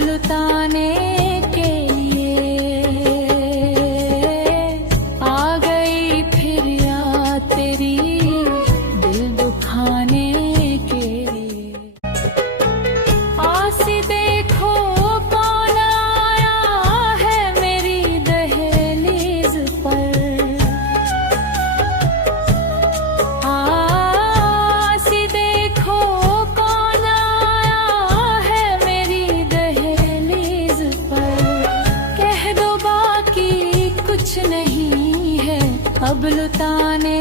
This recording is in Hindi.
लुटाने के लिए आ गई फिर याद तेरी दिल दुखाने के लिए। आसी देखो कौन आया है मेरी दहलीज पर, आसी देखो कौन आया है मेरी दहलीज पर। कह दो बाकी कुछ नहीं है अब लुटाने